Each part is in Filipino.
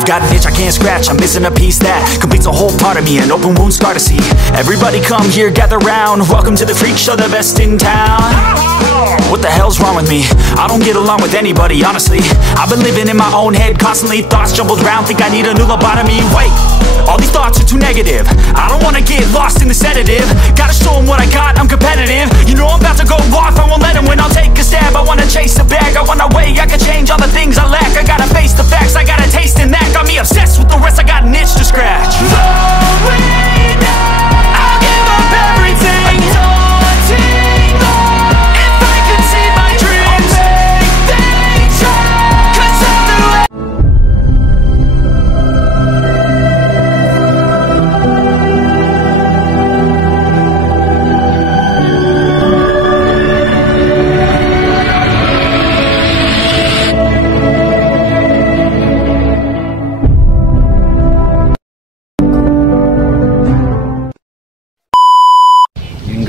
I've got an itch I can't scratch, I'm missing a piece that completes a whole part of me, an open wound scar to see. Everybody come here, gather round, welcome to the freak show, the best in town. What the hell's wrong with me? I don't get along with anybody, honestly. I've been living in my own head constantly, thoughts jumbled round, think I need a new lobotomy. Wait, all these thoughts are too negative, I don't wanna get lost in the sedative. Gotta show them what I got, I'm competitive. You know I'm about to go off, I won't let them win, I'll take a stab. I wanna chase the bag, I wanna weigh, I can change all the things I lack. I gotta face the facts, I got a taste in that. Got me obsessed with the rest, I got an itch to scratch. Slowing down, I'll give up everything. Daunting though, if I could see my dreams, I'll make things right, 'cause I'll do it.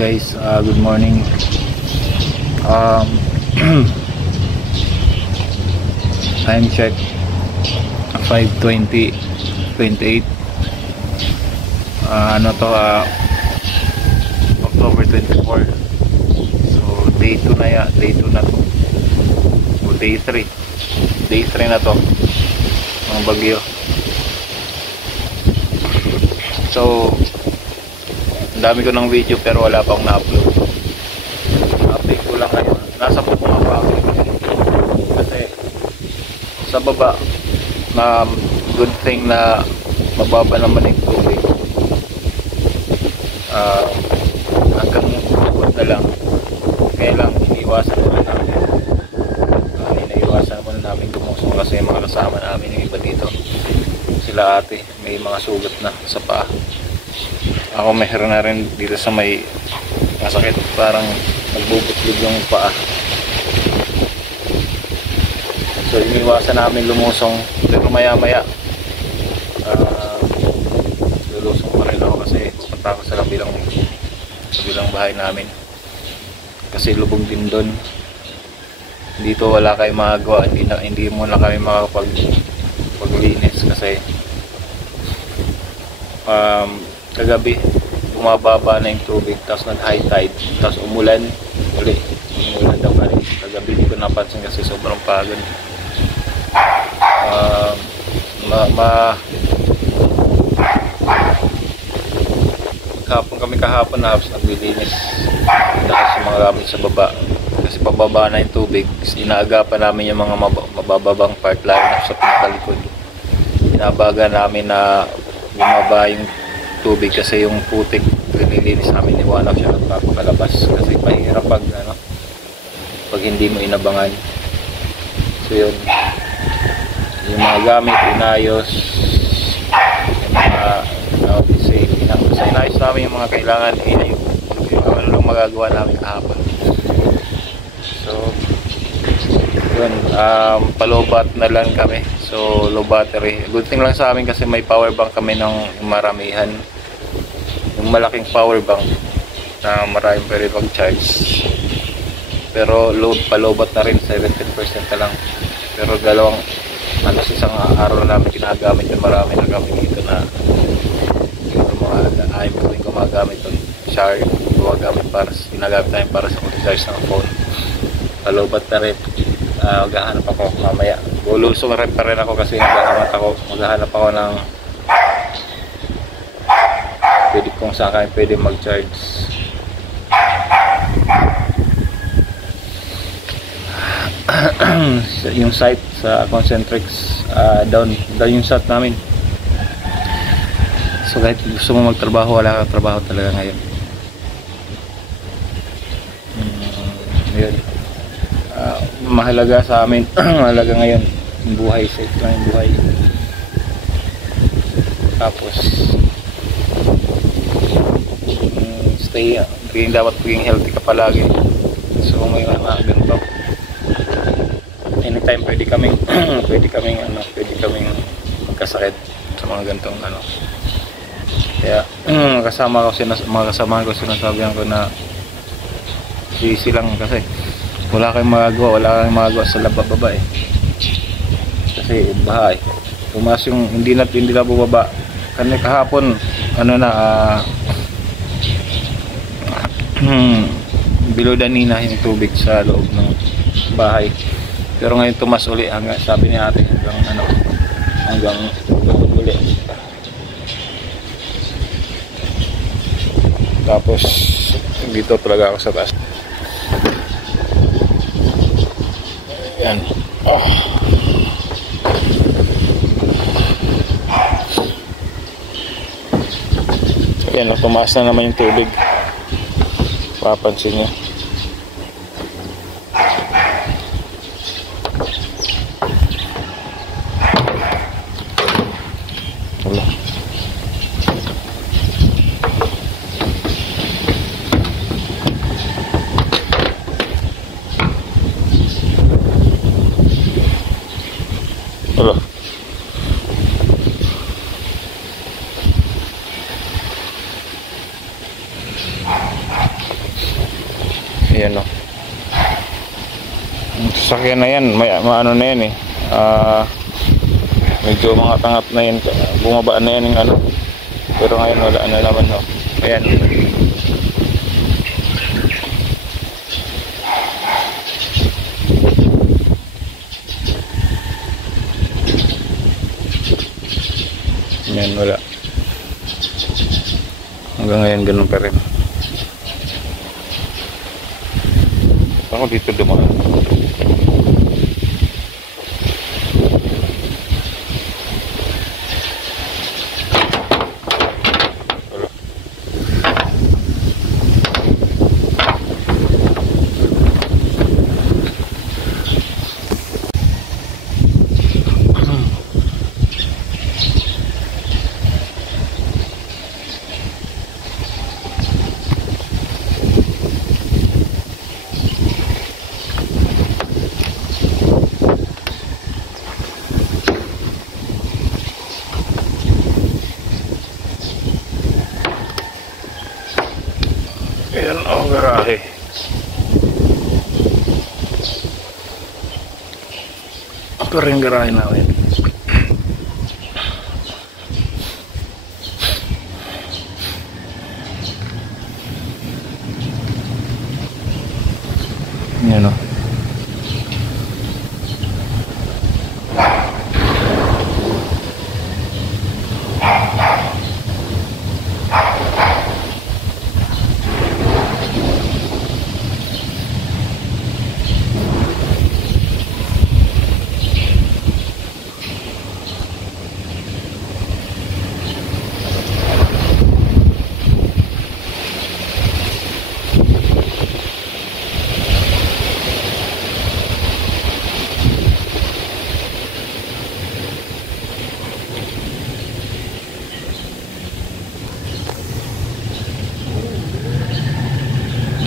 Guys, good morning. Time check 5:20:28. Ano to, October 24. So day 2 na ya, day 2 na to. O day 3. Day 3 na to ng bagyo. So dami ko ng video pero wala pang na-upload. Update ko lang ngayon. Nasa Pugma pa ako kasi sa baba na good thing na mababa naman yung tubig. Hanggang ikot na lang. Kaya lang iniwasan naman namin. Iniwasan naman namin gumusong kasi yung mga kasama namin yung iba dito. Sila ate may mga sugat na sa paa. Ako meron na rin dito sa may masakit, parang nagbubutlog yung paa. So iniwasan namin lumusong, pero maya maya lulusong pa rin ako kasi pupunta ako sa kabilang bahay namin kasi lubog din doon. Dito wala kayong magagawa, hindi mo na kami makakapaglinis kasi kagabi bumababa na yung tubig, tapos nag high tide, tapos umulan daw kagabi. Hindi ko napansin kasi sobrang pagod. Kahapon na halos naglilinis dahil sa mga gamit sa baba kasi pababa na yung tubig. Inaagapan namin yung mga mabababang part, lalo na sa pinakalikod. Inabaga namin na bumaba yung tubig kasi yung putik nililinis namin, iwanag siya at papakalabas kasi mahirap pag hindi mo inabangan. So yun, yung mga gamit inayos, yung mga inayos namin yung mga kailangan, yung ano lang magagawa namin kahapon. So yun, palobat na lang kami. So low battery, good thing lang sa amin kasi may power bank kami ng maramihan, yung malaking power bank na maraming pwede mag-charge. Pero palobat na rin, 17% na lang. Pero dalawang isang araw namin ginagamit yung marami na kami dito na mga ayaw ko rin gumagamit yung charge, ginagamit namin para sa mag-charge ng phone. Palobat na rin. Maghahanap ako mamaya. Bulusong rin pa rin ako kasi maghahanap ako ng kung saan kayo pwede mag-charge. Yung site sa Concentrix, down yung site namin. So kahit gusto mo magtrabaho, wala kang trabaho talaga ngayon. Yun. Mahalaga sa amin mahalaga ngayon yung buhay, safe lang yung buhay. Tapos dapat maging healthy ka palagi. So may mga ganito, anytime pwede kaming magkasakit sa mga ganitong kaya mga kasama ko sinasabihan ko na easy lang kasi wala kayong magagawa sa baba kasi bahay. tumaas yung hindi na bumaba. Kahapon ano na below danina yung tubig sa loob ng bahay. Pero ngayon tumas uli hanggang, sabi ni ate, hanggang uli. Tapos dito talaga ako sa taas. Yan. Yan, tumaas na naman yung tubig. Papansin niyo. Wala. Wala. Ayan o. Ang sasakyan na yan, may ano na yan eh. Medyo mga tangat na yan, bumaba na yan yung ano. Pero ngayon wala na naman o. Ayan. Ayan, wala. Hanggang ngayon ganun pa rin. Ako dito dumaan. Ayan ang garahe. Ito rin garahe namin. Ayan o.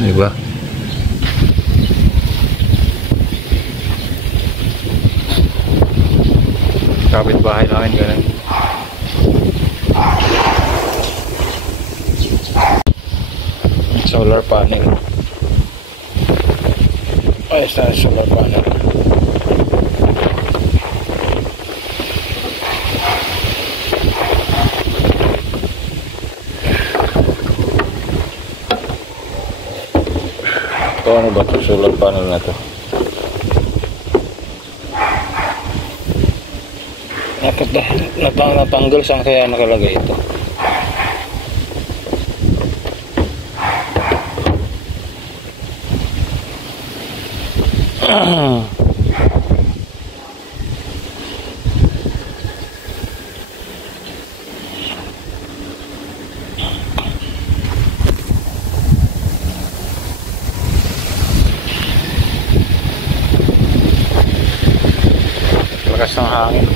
Diba? Kapit bahay namin ganun. Solar panel. Ayos na solar panel. Ito ano ba ito? Solar panel na ito. Natanggal saan kaya nakalagay ito? Lakas ng hangin.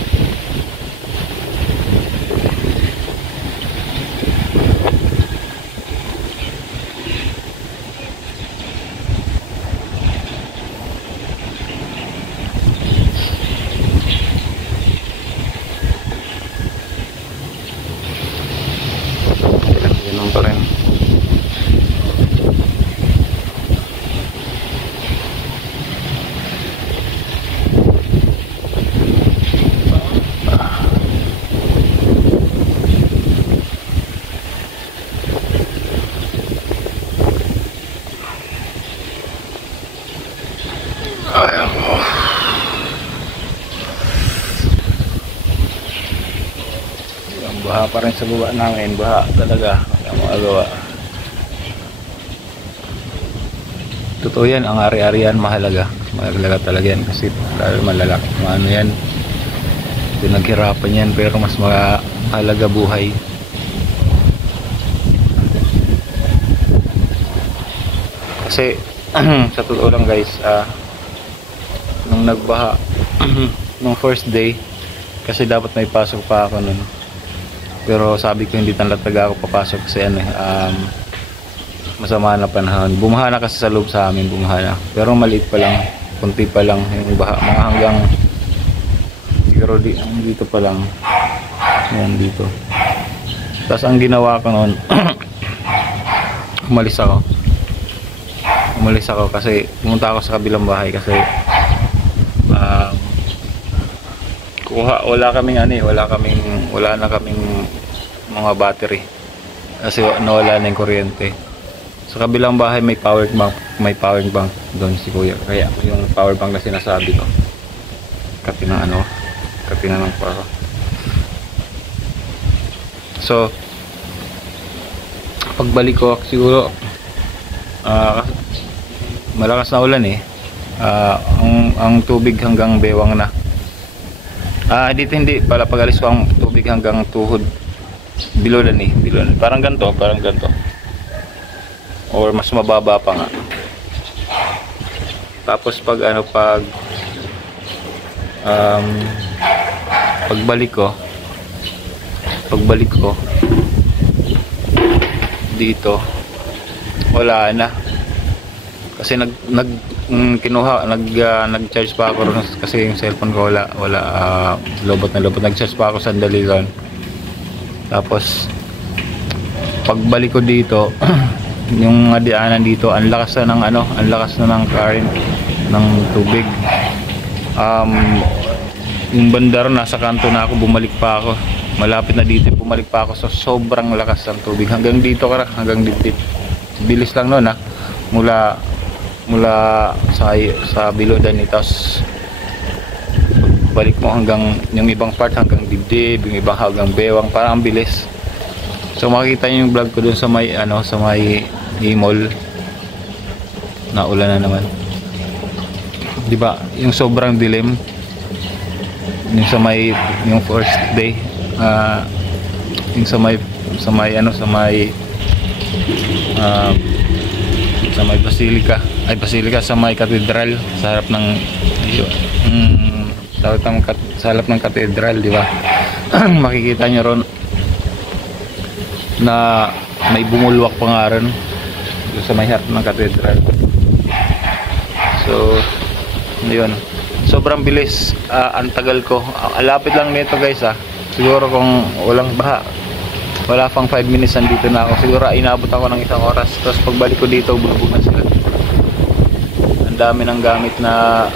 Ganun pa rin. baha pa rin sa baba namin, baha talaga, wala magagawa. Totoo yan, ang ari-arian mahalaga talaga yan, kasi lalo malalaki, ano yan, pinaghirapan yan, pero mas mahalaga buhay. Kasi sa totoo lang guys, nung nagbaha nung first day, kasi dapat may pasok pa ako nun, pero sabi ko hindi talaga ako papasok kasi masama na panahon. Bumaha na kasi sa loob sa amin, bumaha na, pero maliit pa lang, kunti pa lang yung baha, mga hanggang siguro dito pa lang, yan dito. Tapos ang ginawa ko noon umalis ako kasi pumunta ako sa kabilang bahay kasi wala na kaming mga battery kasi nawala na yung kuryente. Sa kabilang bahay may power bank doon si kuya, kaya yung power bank na sinasabi ko katina ng paro. So pagbalik ko siguro malakas na ulan ang tubig hanggang bewang na. Dito hindi pala, pag-alis ko ang tubig hanggang tuhod, below na parang ganito or mas mababa pa nga. Tapos pagbalik ko dito wala na, kasi nag-charge pa ako ron, kasi yung cellphone ko wala lobot, nag-charge pa ako sandali lang. Tapos pagbalik ko dito yung dianan dito, ang lakas na ng current ng tubig. Yung bandar nasa kanto na ako, bumalik pa ako, malapit na dito, bumalik pa ako, so sobrang lakas ng tubig hanggang dito, hanggang dibdib. Bilis lang noon mula sa bilodan nito, tapos balik mo hanggang yung ibang part hanggang dibdib, yung ibang hanggang bewang, parang ang bilis. So makikita niyo yung vlog ko dun sa may mall na ulan na naman, di ba? Yung sobrang dilim yung first day, yung sa may basilica, sa may katedral, sa harap ng katedral, di ba? Makikita nyo ron na may bumulwak pa nga ron sa may harap ng katedral. So yun, sobrang bilis. Ang tagal ko, alapit lang nito guys, siguro kung walang baha, wala pang 5 minutes nandito na ako, siguro inabot ako ng 1 oras. Tapos pagbalik ko dito, bulubog na sila. Ang dami ng gamit na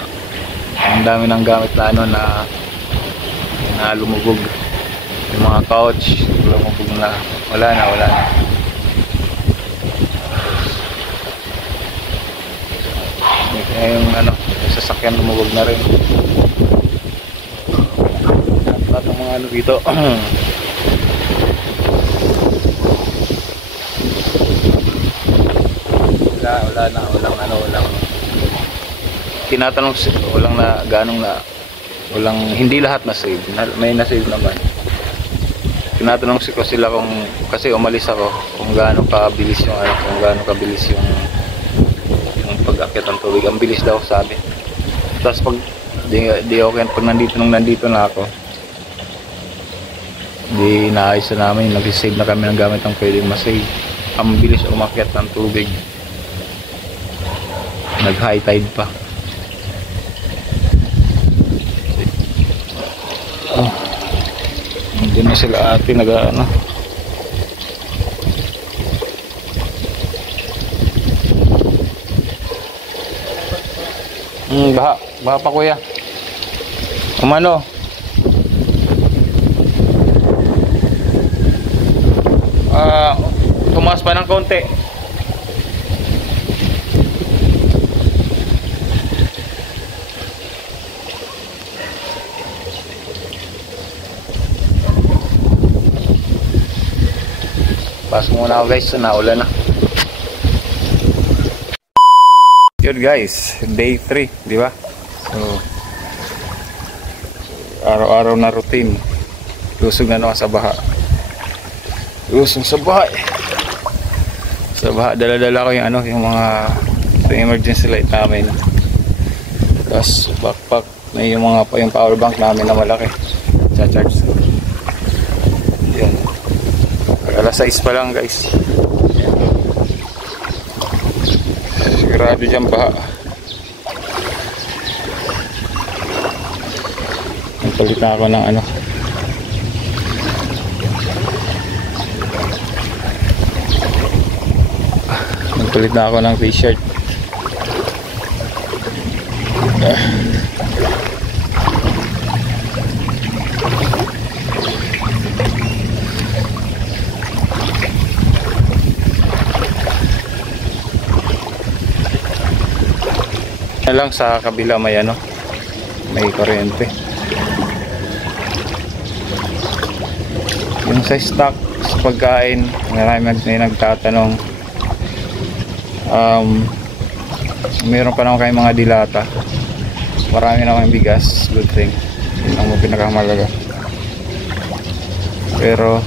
lumubog. Yung mga couch lumubog na, wala na. Yung sasakyan lumubog na rin. Lahat ng mga dito walang tinatanong, hindi lahat na save, may na save naman. Tinatanong ko sila kasi umalis ako, kung gaano kabilis yung pag-akyat ng tubig. Ang bilis daw sabi. Tapos pag nandito na ako, di naayos na namin, nag-save na kami ng gamit ang pwedeng masave. Ang bilis umakyat ng tubig, nag high tide pa. Hindi na sila ate baha pa kuya. Umano? Tumaas pa ng konti. Pasok muna ako guys, so naulan na. Yun guys, day 3, di ba? So, araw-araw na routine. Lusog na naman sa baha. Lusog sa baha. Sa baha, dala-dala ko yung ano, yung mga emergency light namin. Tapos backpack na yung mga yung power bank namin na malaki. Cha-charge ko. Yan. Alas 6 pa lang guys. Sigurado dyan baha. Nagpalit na ako ng ano. Nagpalit na ako ng t-shirt. Na lang sa kabila may ano, may kuryente. Yung sa stock, sa pagkain, may nagtatanong, mayroon pa naman kayong mga dilata, marami naman bigas, good thing, yun ang pinakamalaga. Pero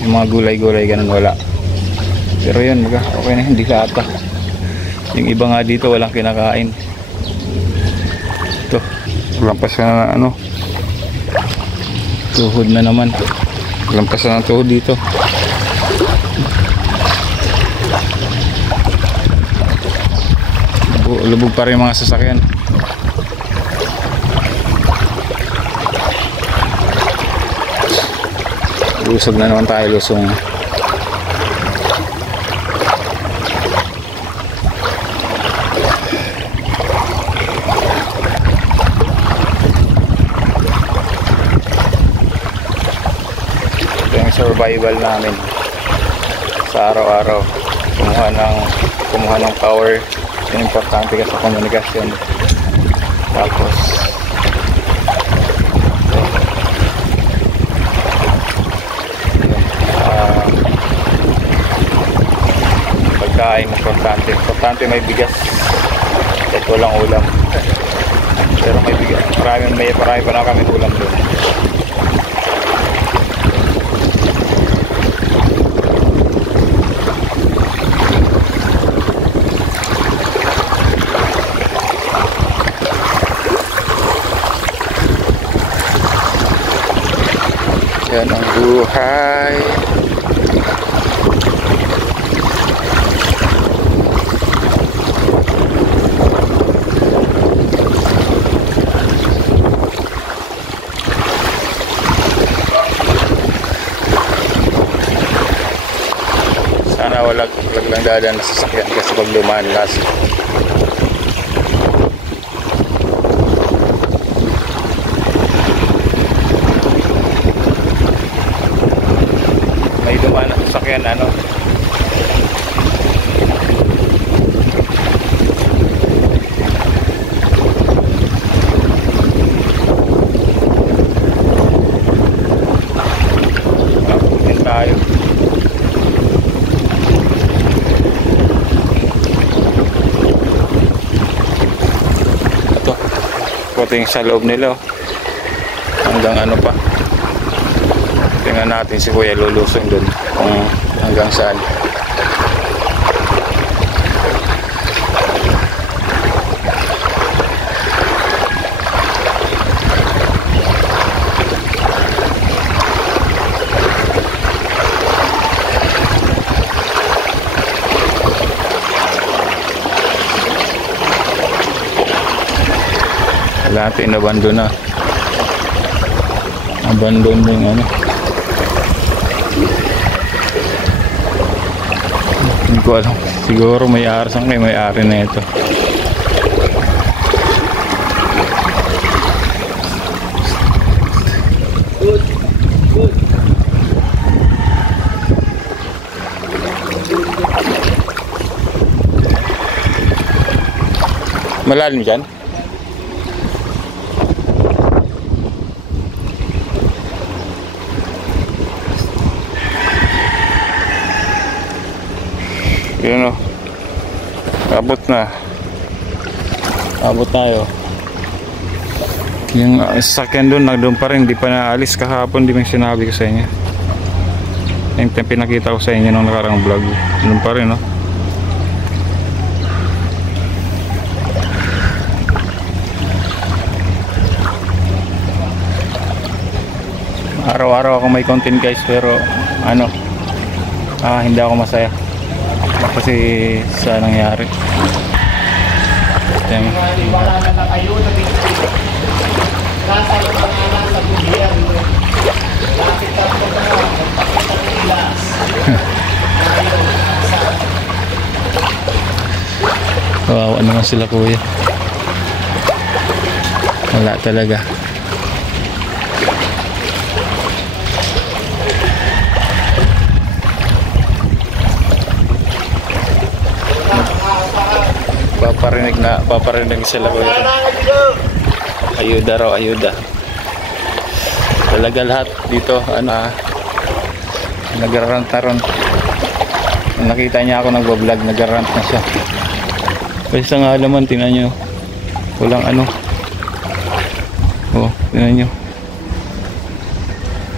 yung mga gulay-gulay ganun wala. Pero yun, okay na yung dilata. Yung iba nga dito walang kinakain. Ito, lampas na ano, tuhod na naman. Lampas na ng tuhod dito. Lubog pa rin mga sasakyan. Lusog na naman tayo, lusong. Survival namin sa araw-araw, kumuha ng power, yung importante ka sa komunikasyon. Tapos pagkain, importante may bigas kahit walang ulam, pero may bigas, marami pa na kami ulam doon. Yan ang buhay. Sana walang dadaan na sasakyan kasi pag dumaan kasi. May dumaan na sasakyan ano. Apunin tayo. Ito, puting sa loob nila hanggang ano pa. Tingnan natin si Kuya lulusong dun kung hanggang saan. Wala natin inabandon na. Abandon din ano. Hindi ko alam. Siguro may-ari saan kayo may-ari na ito. Malalim dyan? Yun o. Abot na. Abot tayo. Yung sasakyan doon, nagdoon pa rin. Di pa naalis kahapon. Di ba yung sinabi ko sa inyo. Yung pinakita ko sa inyo nung nakarang vlog. Doon pa rin, no? Araw-araw ako may content guys, pero ano, hindi ako masaya kasi sa nangyari. Yan. Kawawa naman sila kuya. Wala talaga. Paparinig sila kuya. Ayuda raw, ayuda. Talaga lahat dito, nagrarant na ron. Nakita niya ako nagbablog, nagrarant na siya. Kasi sa nga alaman, tingnan nyo. Walang ano. Oh, tingnan nyo.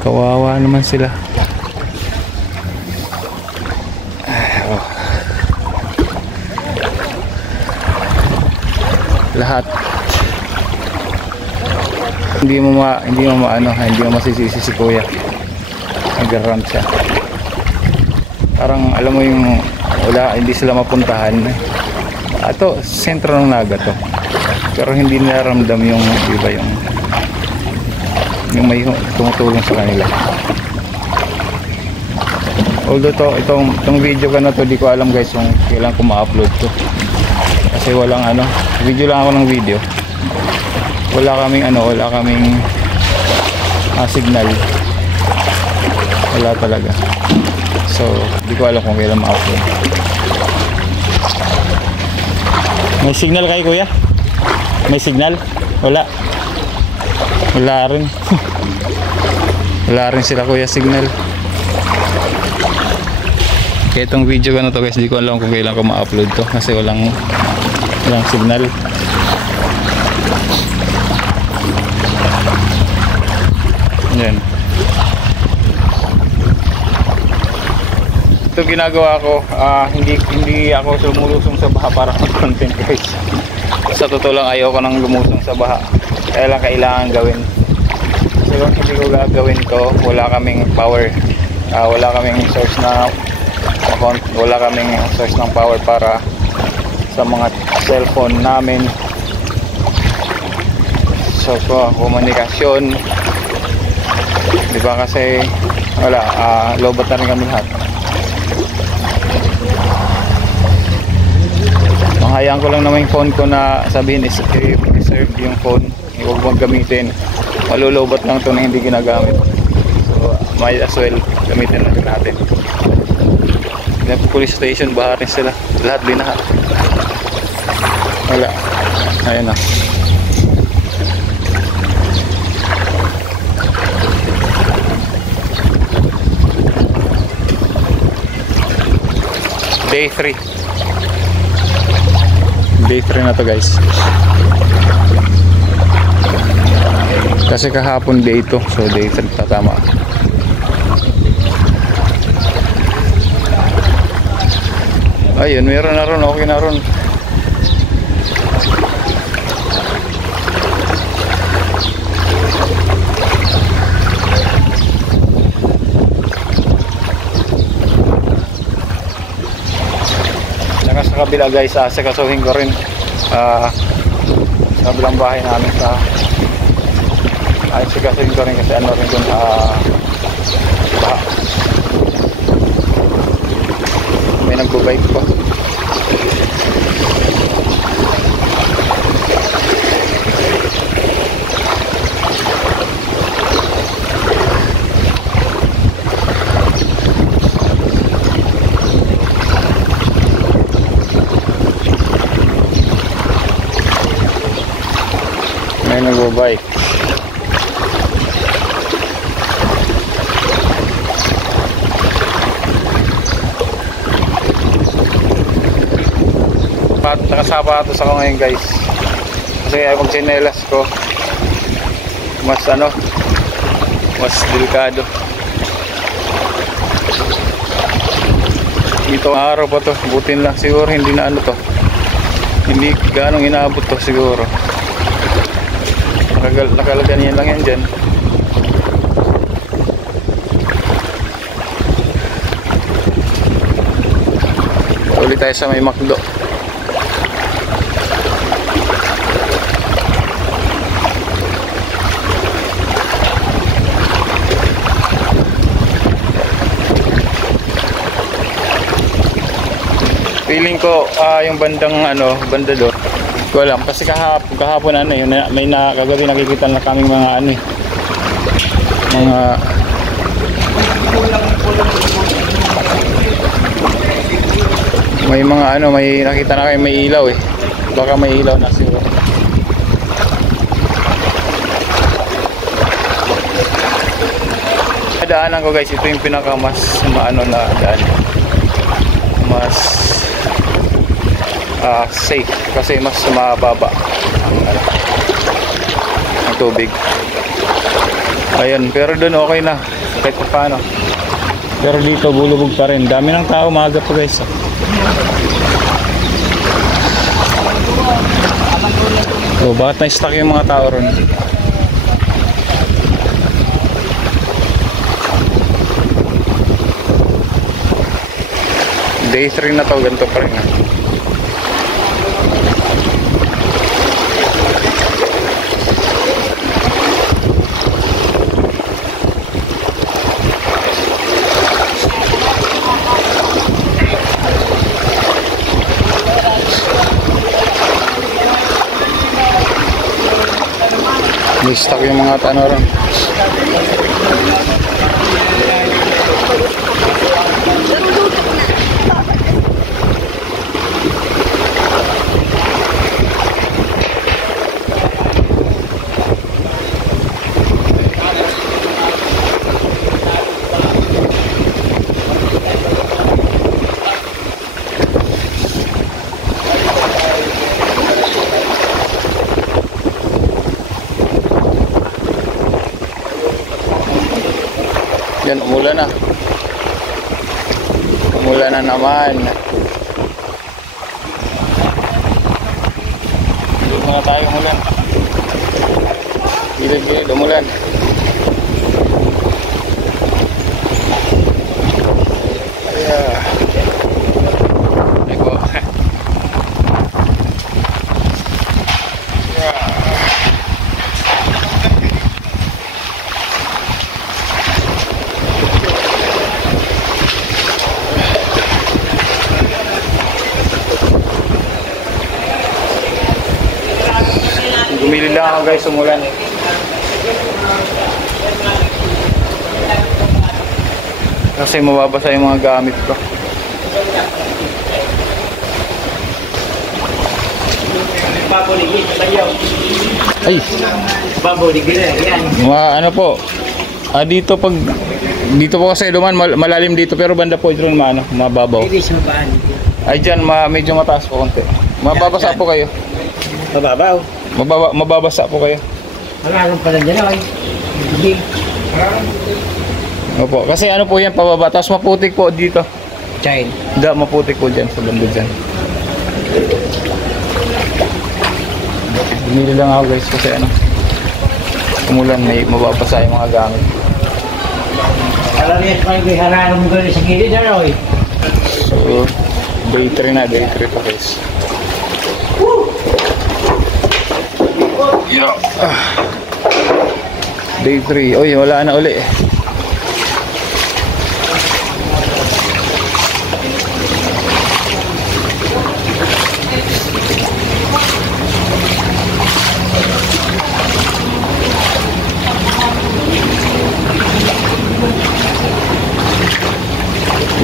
Kawawa naman sila. Lahat hindi mo masisisi si kuya. Nag-rant siya. Parang alam mo yung hindi sila mapuntahan. Ato sentro ng Naga to, pero hindi nararamdam yung iba, yung may tumutulong sa kanila. Although itong video ka na to, di ko alam guys kung kailan ko ma-upload to. Kasi walang video lang ako ng video. Wala kaming signal. Wala talaga. So, di ko alam kung kailan ma-upload. May signal kayo kuya? May signal? Wala. Wala rin. Wala rin sila kuya signal. Kaya itong video ko na to guys, di ko alam kung kailan ko ma-upload to. Kasi walang signal. Yan. Ito ginagawa ko, hindi ako sumulusong sa baha para mag-content guys. Sa totoo lang, ayaw ko nang lumusong sa baha. Kaya lang kailangan gawin. So kung hindi ko gagawin to, wala kaming power. Wala kaming source ng power para sa mga cellphone namin. So komunikasyon, di ba, kasi wala, lobat na rin kami lahat. Hayaan ko lang naman yung phone ko na sabihin reserve yung phone, huwag mong gamitin, malulobat lang to na hindi ginagamit. So might as well gamitin natin natin. Police station, baha rin sila, lahat binaha. Wala, ayun na. Day 3 na to guys, kasi kahapon day 2, so day 3 tatama. Ayun, meron na ron, okay na ron. Saka sa kabila guys, sikasuhin ko rin sa kabilang bahay namin, sikasuhin ko rin kasi rin dun baha. May nagbabike pa. May nagbabike. nakasapatos ako ngayon guys. Kasi ay magsinelas ko. Mas mas delikado. Dito araw pa to, butin lang siguro hindi na to. Hindi ganong inaabot to siguro. Nakalagyan lang yan dyan. Ulit tayo sa may McDo. Feeling ko yung bandang banda doon. Ko alam kasi kahapon yun, may kagabi nakikita na kaming mga mga may mga may nakita na kayo may ilaw eh. Baka may ilaw na siguro. Daanan ko guys, ito yung pinaka mas na daan. Mas safe kasi mas mababa ang tubig. Ayan, pero doon okay na kahit pa paano. Pero dito bulubog pa rin. Dami ng tao, maaga pa guys. So, bakit na-stuck yung mga tao ron? Day 3 na to, ganito pa rin. May stuck yung mga tanong ron. Yan, umulan na. Umulan na naman. Hindi muna tayo umulan. Gilid-gilid, umulan. Ayan. Eko. Gumili lang ako guys, umulan. Kasi mababasa yung mga gamit ko. Ay! Po? Dito po kasi duman malalim dito pero banda po ito mababaw. Ay dyan medyo mataas po konti. Mababasa po kayo. Mababaw. Mababasa po kayo. Marami pa lang dyan, hindi. Opo, kasi po yan pababa. Tapos maputik po dito. Child. Hindi, maputik po dyan sa banda dyan. Bumili lang ako guys kasi umulan, may mababasa yung mga gamit. Alam niya, may haralan mo gano'n sa gilid, eh. So, day 3 na, day 3 pa guys. Yeah. Day 3. Oy, wala na uli.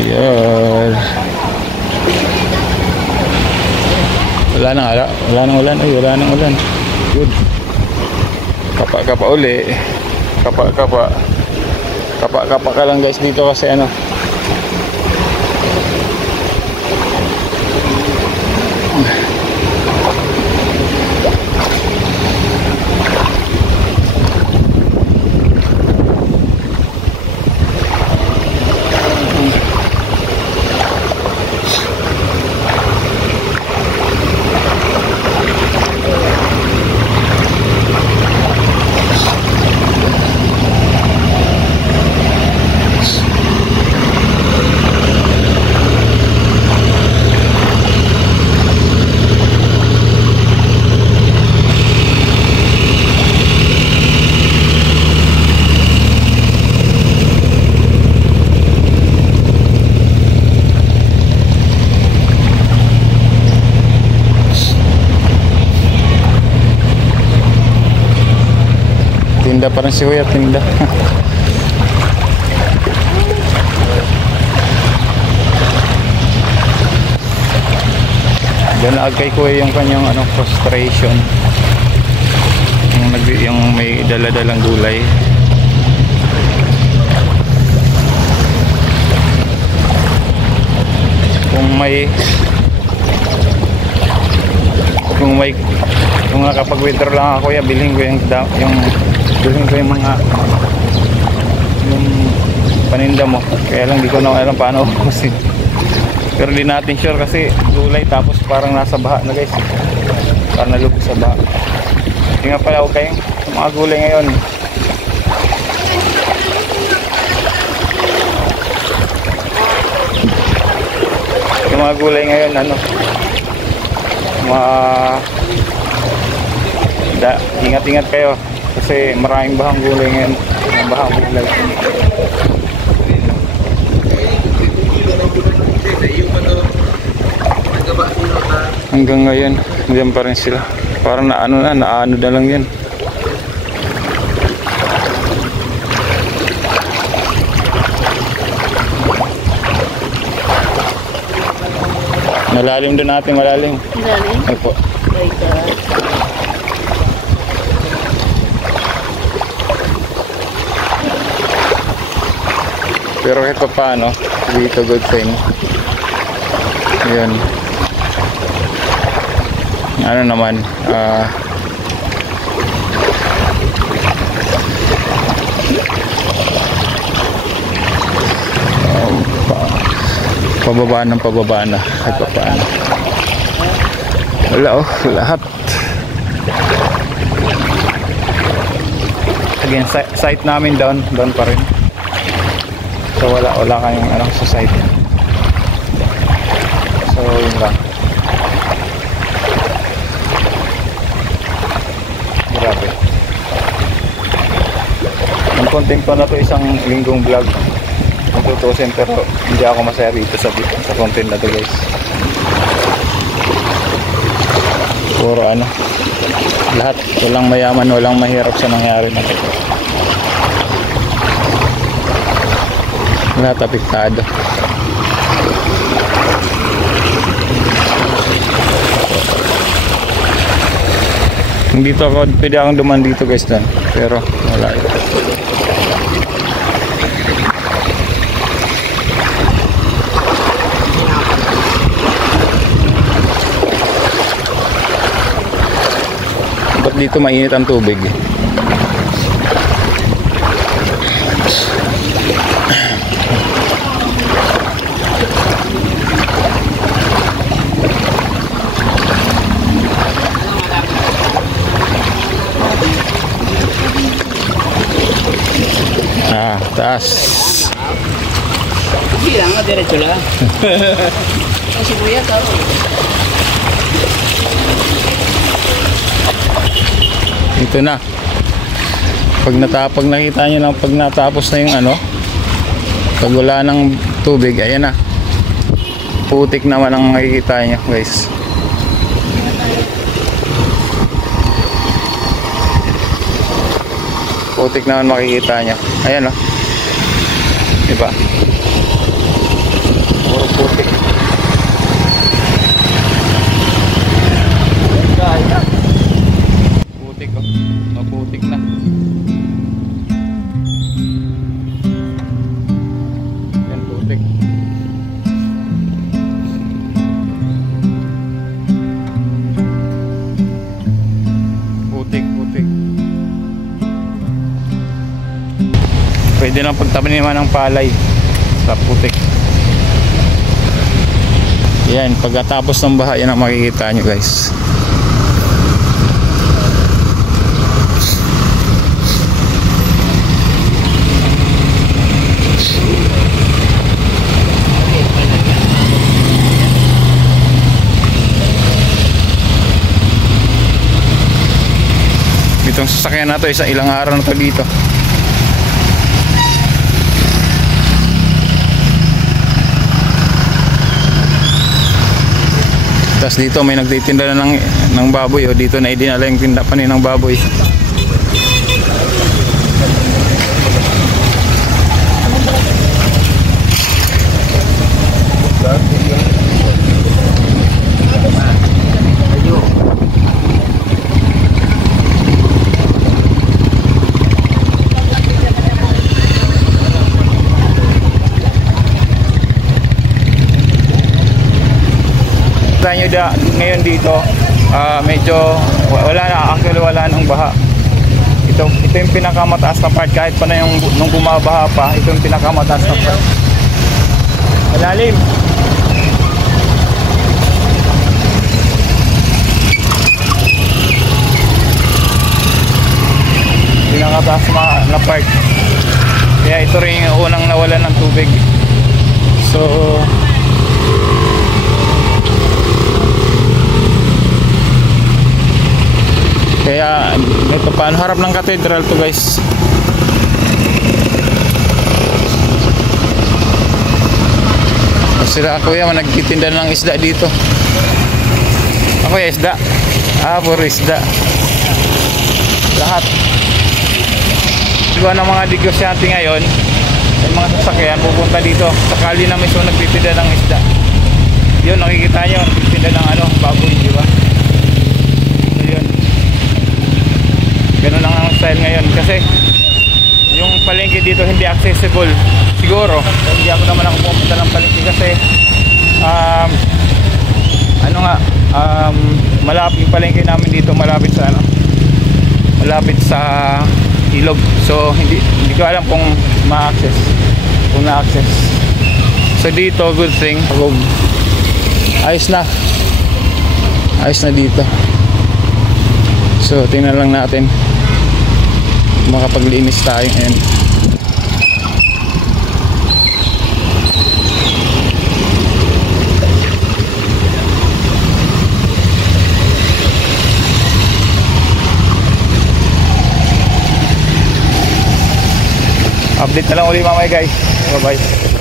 Yan. Wala nang ulan. Ay, wala nang ulan. Good. Kapa uli. Kapa ka lang guys dito kasi Tinda pa rin si Kuya, tinda. Ganag kay Kuya yung kanyang frustration. Yung may dala-dalang gulay. Kung nakapag-withdraw lang ako, Kuya, bilhin ko yung mga yung paninda mo. Kaya lang di ko na alam paano ubusin. Pero di natin sure kasi gulay tapos parang nasa baha na, guys. Parang nalubog sa baha. Tingnan pala ako kayong mga gulay ngayon. Yung mga gulay ngayon, ingat-ingat kayo kasi maraming bahang gulay ngayon. Bahang gulay. Hanggang ngayon, diyan pa rin sila. Parang naano na lang yan. Malalim doon natin, malalim. Malalim? Opo. My God. Pero ito paano, dito good thing. Ayan. Ano naman, pababa na kahit pa paano. Wala lahat. Again, site namin down pa rin. So wala kayong sa site. So yun lang. Grabe. Ang content ko na to isang linggong vlog. Tutusin, pero hindi ako masaya dito sa content na to, guys. Puro lahat, walang mayaman, walang mahirap sa nangyari na to. Lahat apektado. Dito ako, pwede akong duman dito, guys, dan. Pero wala ito. Ba't dito mainit ang tubig? Taas. Bilang nga, diretso lang. Kasi kuya, tao. Ito na. Pag nakita nyo lang, pag natapos na yung pag wala ng tubig, ayan na. Putik naman ang makikita nyo, guys. Putik naman makikita nyo. Ayan, diba? Puro putik. Putik, maputik na. Yan, putik. Putik. Pwede lang pagtabihan ng palay sa putik. Yan, pagkatapos ng baha, yan ang makikita nyo, guys. Itong sasakyan na to, ilang araw na to dito. Tapos dito may nagtitinda na ng baboy, dito na idinala yung tinda pa ng baboy. nyo ngayon dito, medyo wala na, actually wala nang baha. Ito yung pinakamataas na part, kahit pa na yung nung bumabaha pa, ito yung pinakamataas na part. Malalim. Pinakataas na part. Kaya ito rin yung unang nawalan ng tubig. So kaya ito pa, harap ng cathedral to guys. Sila kuya nagtitinda ng isda dito. Ako yung isda. Puro isda. Lahat. Diba ng mga negosyante ngayon, yung mga sasakyan pupunta dito. Sakali na mismo nagtitinda ng isda. Yun, nakikita nyo, nagtitinda ng baboy, diba? So yun. Ganun lang ang style ngayon. Kasi yung palengke dito hindi accessible. Siguro hindi ako naman pupunta ng palengke kasi malapit yung palengke namin dito, malapit sa ilog. So hindi ko alam kung ma-access, so dito good thing ayos na dito. So tingnan lang natin makapaglinis tayo ngayon. Update na lang ulit mamaya guys. Bye bye.